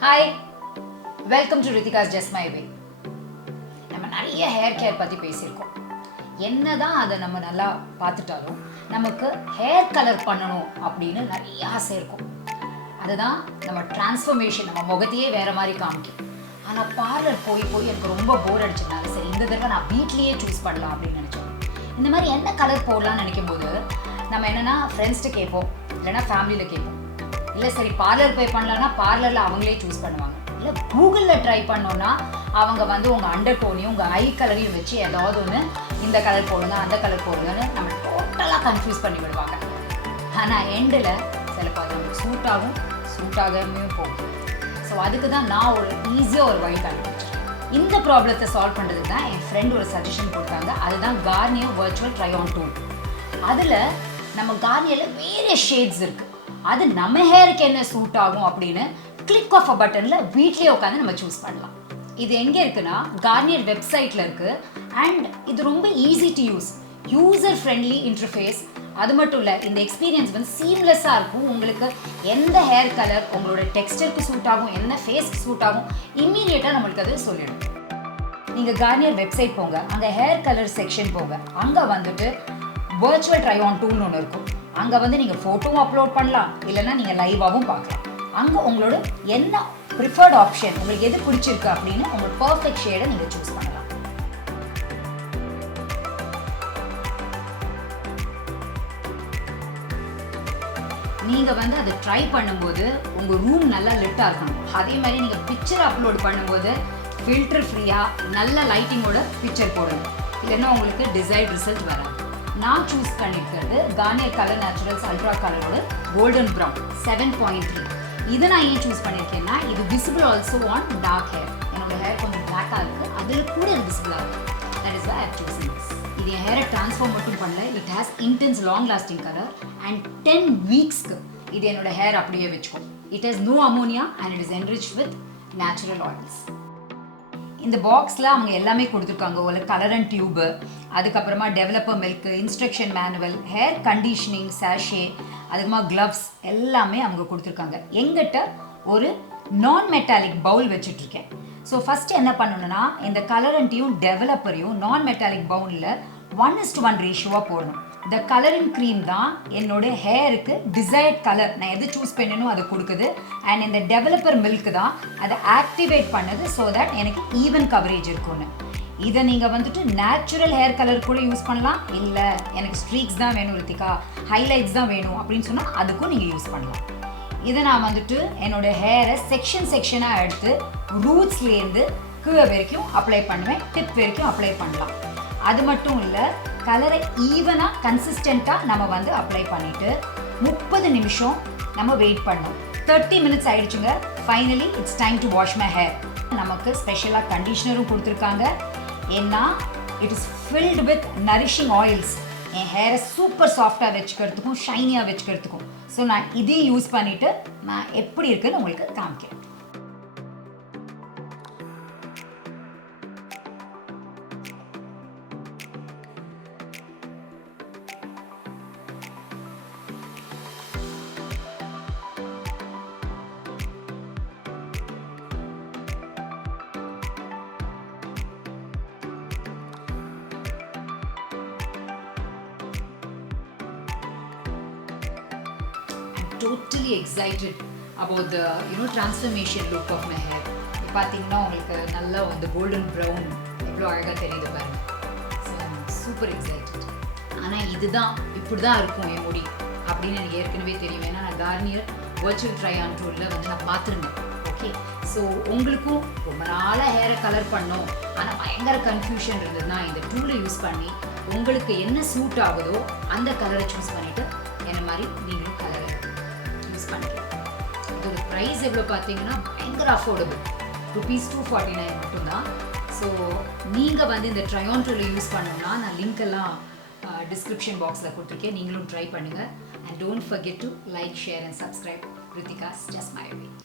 Hi, welcome to Rethika's Just My Way. நம்ம நிறைய hair care பற்றி பேசியிருக்கோம். என்னதான் அதை நம்ம நல்லா பார்த்துட்டாலும் நமக்கு ஹேர் கலர் பண்ணணும் அப்படின்னு நிறைய ஆசை இருக்கும். அதுதான் நம்ம டிரான்ஸ்ஃபர்மேஷன், நம்ம முகத்தையே வேற மாதிரி காமிக்கும். ஆனால் பார்லர் போய் எனக்கு ரொம்ப போர் அடிச்சதுனால சரி இந்த தடவை நான் வீட்லேயே சூஸ் பண்ணலாம் அப்படின்னு நினச்சோம். இந்த மாதிரி என்ன கலர் போடலாம்னு நினைக்கும் போது நம்ம என்னென்னா ஃப்ரெண்ட்ஸ்ட்டு கேட்போம், இல்லைன்னா ஃபேமிலியில் கேட்போம். இல்லை சரி பார்லர் போய் பண்ணலான்னா பார்லரில் அவங்களே சூஸ் பண்ணுவாங்க. இல்லை கூகுளில் ட்ரை பண்ணோன்னா அவங்க உங்கள் அண்டர் டோனையும் உங்கள் ஐ கலரையும் வச்சு ஏதாவது ஒன்று இந்த கலர் போடுங்க அந்த கலர் போடுங்கன்னு நம்ம டோட்டலாக கன்ஃபியூஸ் பண்ணி விடுவாங்க. ஆனால் எண்டில் சிலப்போ அது நமக்கு சூட் ஆகாமையும் போகும். ஸோ அதுக்கு தான் நான் ஒரு ஈஸியாக ஒரு வழி கண்டுபிடிச்சேன். இந்த ப்ராப்ளத்தை சால்வ் பண்ணுறதுக்கு தான் என் ஃப்ரெண்ட் ஒரு சஜஷன் கொடுத்தாங்க. அதுதான் Garnier Virtual Try-On Tool. அதில் நம்ம Garnierல வேறு ஷேட்ஸ் இருக்குது. அது நம்ம ஹேருக்கு என்ன சூட் ஆகும் அப்படின்னு கிளிக் ஆஃப் அ பட்டனில் வீட்லேயே உட்காந்து நம்ம சூஸ் பண்ணலாம். இது எங்கே இருக்குன்னா Garnier வெப்சைட்டில் இருக்குது. அண்ட் இது ரொம்ப easy to user friendly interface. அது மட்டும் இல்லை, இந்த எக்ஸ்பீரியன்ஸ் சீம்லெஸ்ஸாக இருக்கும். உங்களுக்கு எந்த ஹேர் கலர் உங்களோட டெக்ஸ்டருக்கு சூட் ஆகும், என்ன ஃபேஸ்க்கு சூட் ஆகும் இம்மீடியட்டாக நம்மளுக்கு அது சொல்லிடும். நீங்கள் Garnier வெப்சைட் போங்க, அங்கே ஹேர் கலர் செக்ஷன் போங்க. அங்கே Virtual Try-On Tool ஒன்று இருக்கும். அங்கே நீங்கள் ஃபோட்டோவும் அப்லோட் பண்ணலாம், இல்லைன்னா நீங்கள் லைவாகவும் பார்க்கலாம். அங்கே உங்களோட என்ன ப்ரிஃபர்ட் ஆப்ஷன், உங்களுக்கு எது பிடிச்சிருக்கு அப்படின்னு உங்களோட பர்ஃபெக்ட் ஷேடை நீங்கள் சூஸ் பண்ணலாம். நீங்கள் அதை ட்ரை பண்ணும்போது உங்கள் ரூம் நல்லா லிட்டாக இருக்கணும். அதே மாதிரி நீங்கள் பிக்சர் அப்லோட் பண்ணும்போது ஃபில்டர் ஃப்ரீயாக நல்ல லைட்டிங்கோட பிக்சர் போடணும், இல்லைன்னா உங்களுக்கு டிசைர்ட் ரிசல்ட் வராது. நான் சூஸ் பண்ணியிருக்கிறது Garnier கலர் நேச்சுரல்ஸ் அல்ட்ரா கலரோட கோல்டன் ப்ரௌன் 7.3. இதை நான் ஏன் சூஸ் பண்ணியிருக்கேன்னா இது visible also on dark hair. என்னோட ஹேர் கொஞ்சம் பிளாக்காக இருக்குது, அதில் கூட இது விசிபிளாக இருக்குது. That is why I have chosen this. இது என் ஹேரை ட்ரான்ஸ்ஃபார்ம் மட்டும் பண்ணல, it has intense long lasting colour. And 10 வீக்ஸ்க்கு இது என்னோட ஹேர் அப்படியே வச்சுக்கும். It has no ammonia and it is enriched with natural oils. இந்த பாக்ஸில் அவங்க எல்லாமே கொடுத்துருக்காங்க. ஒரு கலர் அண்ட் டியூபு, அதுக்கப்புறமா developer milk, instruction manual, hair conditioning sachet, அதுக்கப்புறமா க்ளவ்ஸ் எல்லாமே அவங்க கொடுத்துருக்காங்க. எங்கிட்ட ஒரு நான் மெட்டாலிக் பவுல் வச்சுட்ருக்கேன். ஸோ ஃபஸ்ட்டு என்ன பண்ணணும்னா இந்த கலர் அண்ட் டியூப் டெவலப்பரையும் நான் மெட்டாலிக் பவுலில் 1:1 ரேஷியோவாக போடணும். இந்த கலரிங் க்ரீம் தான் என்னோட ஹேருக்கு டிசைர்ட் கலர், நான் எது சூஸ் பண்ணணும் அதை கொடுக்குது. அண்ட் இந்த டெவலப்பர் மில்க் தான் அதை ஆக்டிவேட் பண்ணுது, ஸோ தட் எனக்கு ஈவன் கவரேஜ் இருக்கும்னு. இதை நீங்கள் நேச்சுரல் ஹேர் கலர் கூட யூஸ் பண்ணலாம். இல்லை எனக்கு ஸ்ட்ரீக்ஸ் தான் வேணும் ரித்திகா, ஹைலைட்ஸ் தான் வேணும் அப்படின்னு சொன்னால் அதுக்கும் நீங்கள் யூஸ் பண்ணலாம். இதை நான் என்னோட ஹேரை செக்ஷனாக எடுத்து ரூட்ஸ்லேருந்து கீழே வரைக்கும் அப்ளை பண்ணுவேன், டிப் வரைக்கும் அப்ளை பண்ணலாம். அது மட்டும் இல்லை, கலரை ஈவனாக கன்சிஸ்டண்ட்டாக நம்ம அப்ளை பண்ணிவிட்டு 30 நிமிஷம் நம்ம வெயிட் பண்ணோம். 30 மினிட்ஸ் ஆயிடுச்சுங்க. Finally it's time to wash my hair. நமக்கு ஸ்பெஷலாக கண்டிஷ்னரும் கொடுத்துருக்காங்க. ஏன்னா it is filled with nourishing oils. என் ஹேரை சூப்பர் சாஃப்டாக வச்சுக்கிறதுக்கும் ஷைனியாக வச்சுக்கிறதுக்கும். ஸோ நான் இதையும் யூஸ் பண்ணிவிட்டு நான் எப்படி இருக்குன்னு உங்களுக்கு காமிக்கிறேன். Totally excited about the transformation look of my hair. பார்த்தீங்கன்னா உங்களுக்கு நல்லா கோல்டன் ப்ரௌன் எவ்வளோ அழகாக தெரியுது பாருங்க. So I'm super excited. ஆனால் இதுதான் இப்படி தான் இருக்கும் என் முடி அப்படின்னு எனக்கு ஏற்கனவே தெரியும். ஏன்னா நான் Garnier Virtual Try-On Tool நான் பார்த்துருந்தேன். ஓகே, ஸோ உங்களுக்கும் ரொம்ப நாளாக ஹேரை கலர் பண்ணோம் ஆனால் பயங்கர கன்ஃபியூஷன் இருந்ததுன்னா இந்த டூலை யூஸ் பண்ணி உங்களுக்கு என்ன சூட் ஆகுதோ அந்த கலரை சூஸ் பண்ணிவிட்டு என்ன மாதிரி நீங்களும் கலரை யூஸ் பண்ணிக்கலாம். இதோட ப்ரைஸ் எவ்வளோ பார்த்தீங்கன்னா பயங்கர அஃபோர்டபுள், ₹249 மட்டும்தான். ஸோ நீங்கள் இந்த Try-On Tool யூஸ் பண்ணோம்னா நான் லிங்க் எல்லாம் டிஸ்கிரிப்ஷன் பாக்ஸில் கொடுத்துருக்கேன். நீங்களும் ட்ரை பண்ணுங்கள். And don't forget to like, share and subscribe Rethika's Just My Way.